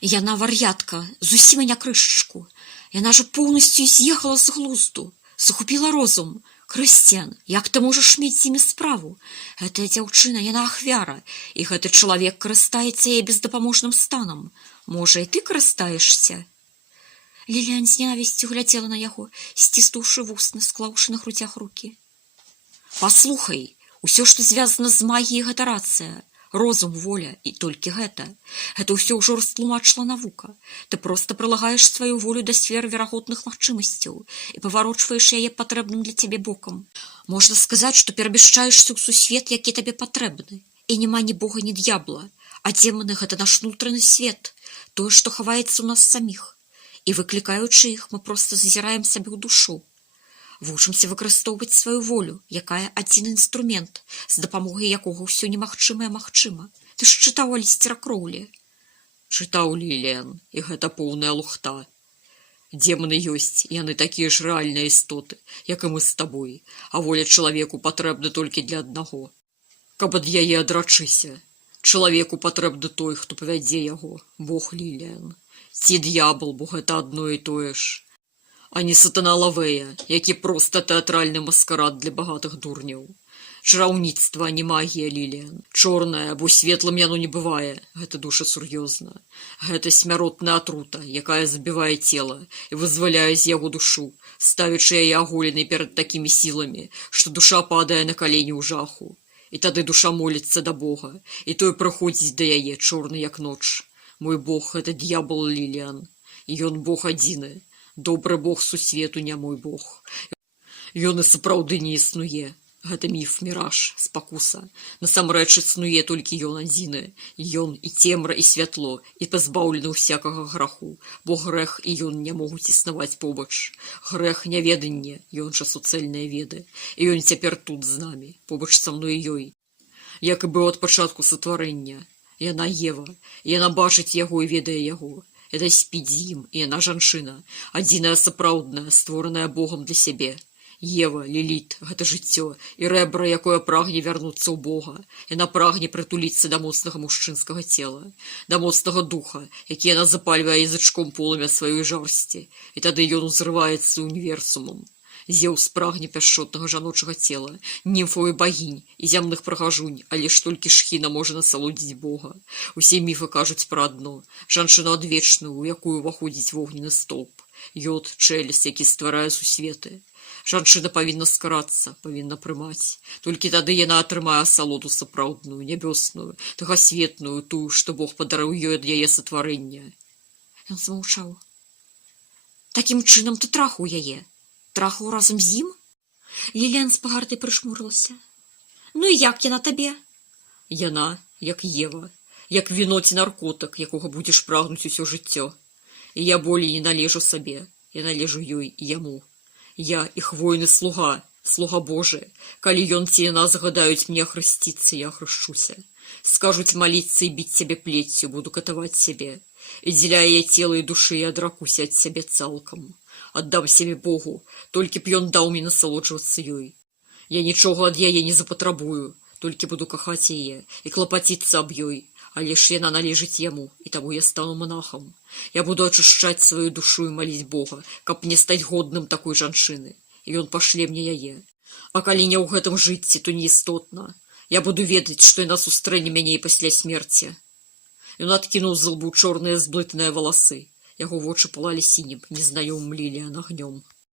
Яна вар'ятка, зусім не крышачку. Яна ж поўнасцю з'ехала з глузду, захопіла розум. Крысцян, як ты можаш мець з імі справу? Гэтая дзяўчына, яна ахвяра, і гэты чалавек карыстаецца яе бездапаможным станам. Можа, і ты карыстаешся? Ліліан з ненавісцю глядзела на яго, сціснуўшы вусны, склаўшы на грудзях рукі. Паслухай, усё, што звязана з магіяй, гэта рацыя. Розум, воля, і толькі гэта. Гэта ўсё ўжо растлумачыла навука. Ты проста прылагаеш сваю волю да сфер верагодных магчымасцяў і паварочваеш яе патрэбным для цябе бокам. Можна сказаць, што перамяшчаешся ў сусвет, які табе патрэбны. І няма ні бога, ні д'ябла. А демоны — гэта наш унутраны свет, тое, што хаваецца ў нас саміх. І выклікаючы іх, мы проста зазіраем сабе ў душу. Вучымся выкарыстоўваць сваю волю, якая адзін інструмент, з дапамогай якога ўсё немагчымае магчыма. Ты ж чытаў Алісцера Кроўлі? Чытаў, Ліліан, і гэта поўная лухта. Демоны ёсць, яны такія ж рэальныя істоты, як і мы з табой, а воля чалавеку патрэбна толькі для аднаго. Каб ад яе адрачыся. Чалавеку патрэбны той, хто павядзе яго, Бог, Ліліан. Ці д'ябал, бо гэта адно і тое ж. А не сатана Лавея, які проста тэатральны маскарад для багатых дурняў. Чараўніцтва, а не магія, Ліліан. Чорная або светлым яно не бывае, гэта душа сур'ёзна. Гэта смяротная атрута, якая забівае цела і вызваляе з яго душу, ставячы яе аголенай перад такімі сіламі, што душа падае на калені ў жаху. І тады душа моліцца да Бога, і той прыходзіць да яе, чорны як ноч. Мой Бог — гэта д'ябал, Ліліан. І ён Бог адзіны. Добры Бог сусвету, не мой Бог. Ён і сапраўды не існуе. Гэта міф, міраж, спакуса. Насамрэч існуе толькі ён адзіны. Ён і цемра, і святло, і пазбаўлены ўсякага граху. Бо грэх і ён не могуць існаваць побач. Грэх — няведанне, ён жа суцэльныя веды. І ён цяпер тут з намі, побач са мной ёй. Як і быў ад пачатку сатварэння. Яна Ева, яна бачыць яго і ведае яго. Яна спіць з ім, і яна жанчына, адзіная сапраўдная, створаная Богам для сябе. Ева, Ліліт — гэта жыццё, і рэбра, якое прагне вярнуцца ў Бога. Яна прагне прытуліцца да моцнага мужчынскага цела, да моцнага духа, які яна запальвае язычком полымя сваёй жарсці, і тады ён узрываецца універсумам. Зеўс прагне пяшчотнага жаночага цела, німфаў і багінь, і зямных прыгажунь, але ж толькі шхіна можа насалодзіць Бога. Усе міфы кажуць пра адно — жанчыну адвечную, у якую ўваходзіць вогненны столб. Йод, чэлес, які стварае сусветы. Жанчына павінна скарацца, павінна прымаць. Толькі тады яна атрымае асалоду сапраўдную, нябёсную, тагасветную, тую, што Бог падарыў ёй ад яе сатварэння. Ён замаўчаў. Такім чынам ты трахаў яе? Трахаў разам з ім? Ліліан з пагардай прышмурылася. Ну і як яна табе? Яна, як Ева, як віно ці наркотык, якога будзеш прагнуць усё жыццё. І я болей не належу сабе, я належу ёй і яму. Я іх войны слуга, слуга Божы. Калі ён ці яна загадаюць мне хрысціцца, я хрышчуся. Скажуць маліцца і біць сябе плеццю, буду катаваць сябе. І дзеля яе цела і душы я адракуся ад сябе цалкам. Аддам сябе Богу, толькі б ён даў мне насалоджвацца ёй. Я нічога ад яе не запатрабую, толькі буду кахаць яе і клапаціцца аб ёй, але ж яна належыць яму, і таму я стану манахам. Я буду ачышчаць сваю душу і маліць Бога, каб мне стаць годным такой жанчыны, і ён пашле мне яе. А калі не ў гэтым жыцці, то неістотна. Я буду ведаць, што яна сустрэне мяне і пасля смерці. Ён адкінуў з лбу чорныя зблытаныя валасы. Яго вочы палалі сінім, незнаёмым Ліліан агнём.